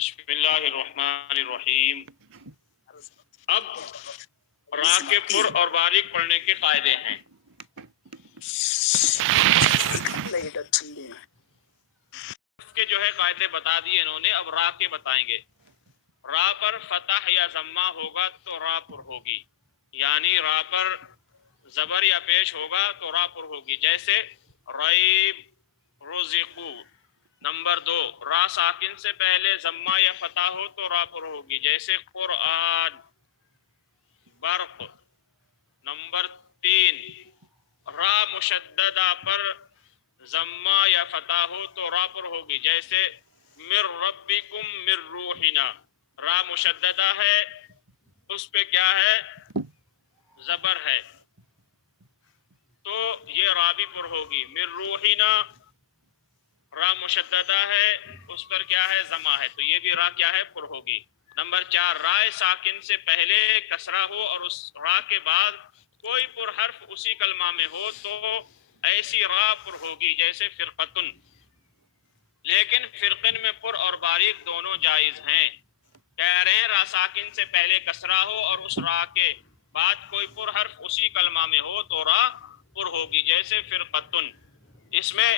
بسم اللہ الرحمن الرحیم. اب را کے پر اور باریک پڑھنے کے قاعدے ہیں. اس کے جو ہے قاعدے بتا دیے انہوں نے. اب را کے بتائیں گے. را پر فتح یا ضمہ ہوگا تو را پر ہوگی، یعنی را پر زبر یا پیش ہوگا تو را پر ہوگی. جیسے ریب، رزقو. نمبر 2، را ساکن سے پہلے ضمہ یا فتح ہو تو را پر ہوگی، جیسے قرآن، برق. نمبر 3، را مشددہ پر ضمہ یا فتح ہو تو را پر ہوگی، جیسے من ربکم من روحنا. را مشددہ ہے، اس پہ کیا ہے؟ زبر ہے، تو یہ را بھی پر ہوگی. من روحنا را مشددہ ہے، اس پر کیا ہے؟ ضمہ ہے، تو یہ بھی را کیا ہے؟ پر ہوگی. نمبر 4، رائے ساکن سے پہلے کسرہ ہو اور اس را کے بعد کوئی پر حرف اسی کلمہ میں ہو تو ایسی را پر ہوگی، جیسے فرقتن. لیکن فرقن میں پر اور باریک دونوں جائز ہیں. کہہ رہے ہیں را ساکن سے پہلے کسرہ ہو اور اس را کے بعد کوئی پر حرف اسی کلمہ میں ہو تو را پر ہوگی، جیسے فرقتن. اس میں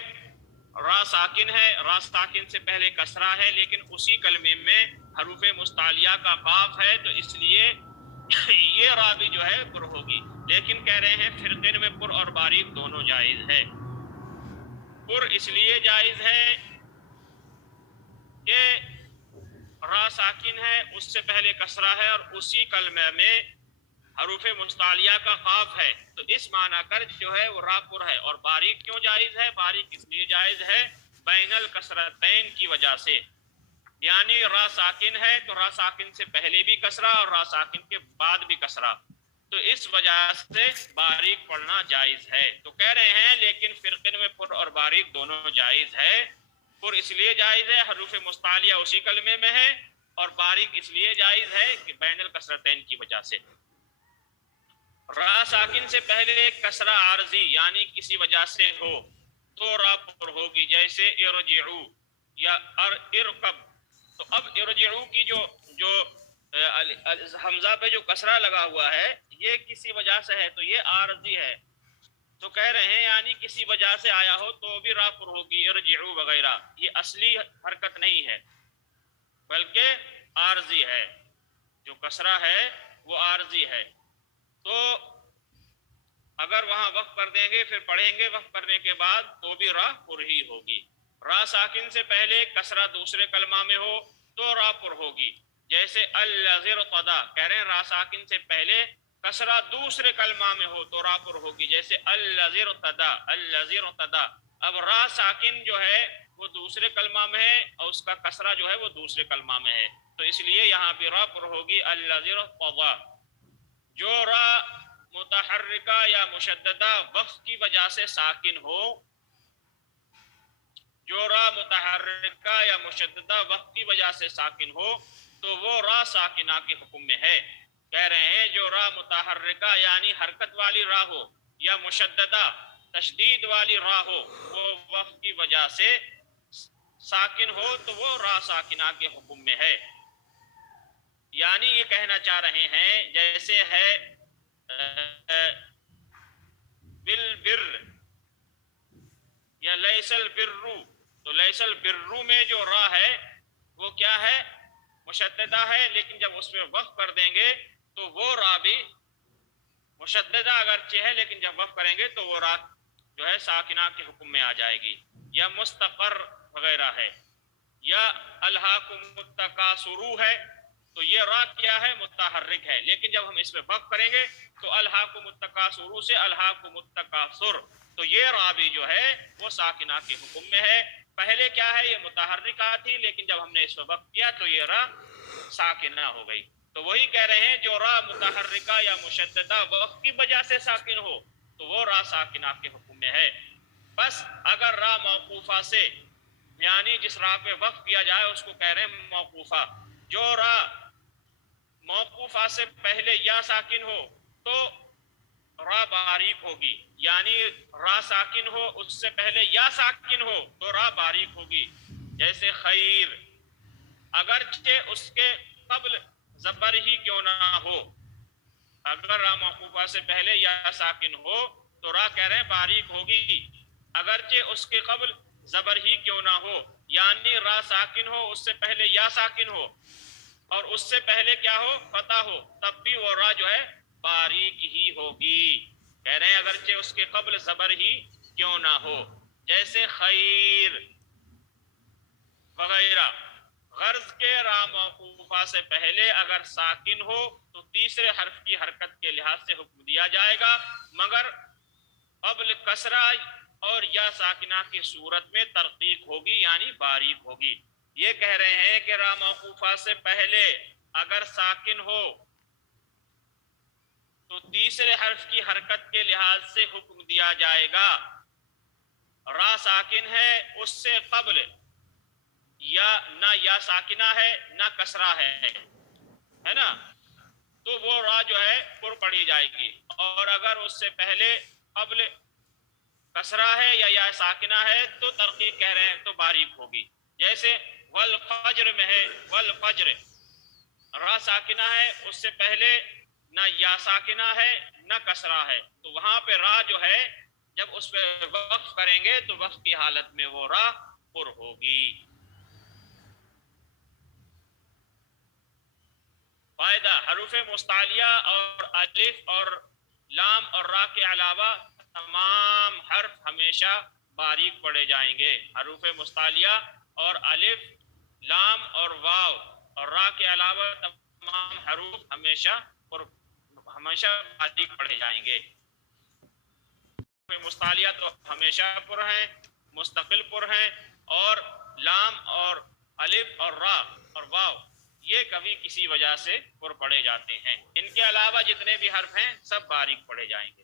را ساکن ہے، را ساکن سے پہلے کسرہ ہے، لیکن اسی کلمے میں حروف مستعلیہ کا قاف ہے، تو اس لیے یہ را بھی جو ہے پر ہوگی. لیکن کہہ رہے ہیں فرقین میں پر اور باریک دونوں جائز ہے. پر اس لیے جائز ہے کہ را ساکن ہے، اس سے پہلے کسرہ ہے اور اسی کلمے میں حروف مستعلیہ کا قاف ہے، تو اس معنی کر جو ہے وہ را پر ہے. اور باریک کیوں جائز ہے؟ باریک اس لیے جائز ہے بین الکسرتین کی وجہ سے. یعنی را ساکن ہے تو را ساکن سے پہلے بھی کسرہ اور را ساکن کے بعد بھی کسرہ، تو اس وجہ سے باریک پڑھنا جائز ہے. تو کہہ رہے ہیں لیکن فرقن میں پر اور باریک دونوں جائز ہے. پر اس لیے جائز ہے حروف مستعلیہ اسی کلمے میں ہے، اور باریک اس لیے جائز ہے کہ بین الکسرتین کی وجہ سے. را ساکن سے پہلے کسرہ عارضی یعنی کسی وجہ سے ہو تو را پر ہوگی، جیسے ارجعو یا ارقب. تو اب ارجعو کی جو حمزہ پہ جو کسرہ لگا ہوا ہے یہ کسی وجہ سے ہے تو یہ عارضی ہے. تو کہہ رہے ہیں یعنی کسی وجہ سے آیا ہو تو بھی را پر ہوگی، ارجعو وغیرہ. یہ اصلی حرکت نہیں ہے بلکہ عارضی ہے، جو کسرہ ہے وہ عارضی ہے. تو اگر وہاں وقف کر دیں گے پھر پڑھیں گے وقف کرنے کے بعد تو بھی را پر ہی ہوگی. را ساکن سے پہلے کسرہ دوسرے کلمہ میں ہو تو را پر ہوگی، جیسے الذی ارتضی. کہہ رہے ہیں را ساکن سے پہلے کسرہ دوسرے کلمہ میں ہو تو را پر ہوگی، جیسے الذی ارتضی. الذی ارتضی. اب را ساکن جو ہے وہ دوسرے کلمہ میں ہے اور اس کا کسرہ جو ہے وہ دوسرے کلمہ میں ہے، تو اس لیے یہاں بھی را پر ہوگی الذی ارتضی. جو را متحرکہ یا مشددہ وقف کی وجہ سے ساکن ہو، جو را متحرکہ یا مشددہ وقف کی وجہ سے ساکن ہو تو وہ را ساکنہ کے حکم میں ہے. کہہ رہے ہیں جو را متحرکہ یعنی حرکت والی را ہو یا مشددہ تشدید والی را ہو، وہ وقف کی وجہ سے ساکن ہو تو وہ را ساکنہ کے حکم میں ہے. یعنی یہ کہنا چاہ رہے ہیں جیسے ہے بالبر یا لیس البر، تو لیس البر میں جو را ہے وہ کیا ہے؟ مشددہ ہے، لیکن جب اس میں وقف کر دیں گے تو وہ را بھی مشددہ اگرچہ ہے لیکن جب وقف کریں گے تو وہ را جو ہے ساکنہ کے حکم میں آ جائے گی. یا مستقر وغیرہ ہے، یا الہاکم التکاثر ہے، تو یہ را کیا ہے؟ متحرک ہے، لیکن جب ہم اس میں وقف کریں گے تو الہاکم التکاثر سے الہاکم التکاثر، تو یہ را بھی جو ہے وہ ساکنہ کے حکم میں ہے. پہلے کیا ہے؟ یہ متحرکہ تھی، لیکن جب ہم نے اس میں وقف کیا تو یہ را ساکنہ ہو گئی. تو وہی کہہ رہے ہیں جو را متحرکہ یا مشددہ وقف کی وجہ سے ساکن ہو تو وہ را ساکنہ کے حکم میں ہے. بس اگر را موقوفہ سے یعنی جس را پہ وقف کیا جائے اس کو کہہ رہے ہیں موقوفہ. جو را موقوفہ سے پہلے یا ساکن ہو تو را باریک ہوگی، یعنی را ساکن ہو اس سے پہلے یا ساکن ہو تو را باریک ہوگی، جیسے خیر. اگرچہ اس کے قبل زبر ہی کیوں نہ ہو. اگر را موقوفہ سے پہلے یا ساکن ہو تو را کہہ رہے ہیں باریک ہوگی، اگرچہ اس کے قبل زبر ہی کیوں نہ ہو، یعنی را ساکن ہو، اس سے پہلے یا ساکن ہو، اور اس سے پہلے کیا ہو، فتح ہو، تب بھی وہ را جو ہے باریک ہی ہوگی. کہہ رہے ہیں اگرچہ اس کے قبل زبر ہی کیوں نہ ہو، جیسے خیر وغیرہ. غرض کے را موقوفہ سے پہلے اگر ساکن ہو تو تیسرے حرف کی حرکت کے لحاظ سے حکم دیا جائے گا، مگر قبل کسرہ اور یا ساکنہ کی صورت میں ترقیق ہوگی، یعنی باریک ہوگی. یہ کہہ رہے ہیں کہ را موقوفہ سے پہلے اگر ساکن ہو تو تیسرے حرف کی حرکت کے لحاظ سے حکم دیا جائے گا. را ساکن ہے، اس سے قبل یا نہ یا ساکنہ ہے نہ کسرہ ہے نا، تو وہ را جو ہے پر پڑھی جائے گی. اور اگر اس سے پہلے قبل کسرہ ہے یا ساکنہ ہے تو ترقیق کہہ رہے ہیں تو باریک ہوگی. جیسے والفجر میں ہے، والفجر را ساکنہ ہے، اس سے پہلے نہ یا ساکنہ ہے نہ کسرہ ہے، تو وہاں پہ را جو ہے جب اس پہ وقف کریں گے تو وقف کی حالت میں وہ را پر ہوگی. فائدہ: حروف مستعلیہ اور الف اور لام اور را کے علاوہ تمام حرف ہمیشہ باریک پڑھے جائیں گے. حروف مستعلیہ اور الف، لام اور واو اور را کے علاوہ تمام حروف ہمیشہ باریک پڑھے جائیں گے. حروف مستعلیہ تو ہمیشہ پر ہیں، مستقل پر ہیں، اور لام اور الف اور را اور واو یہ کبھی کسی وجہ سے پر پڑھے جاتے ہیں. ان کے علاوہ جتنے بھی حرف ہیں سب باریک پڑھے جائیں گے.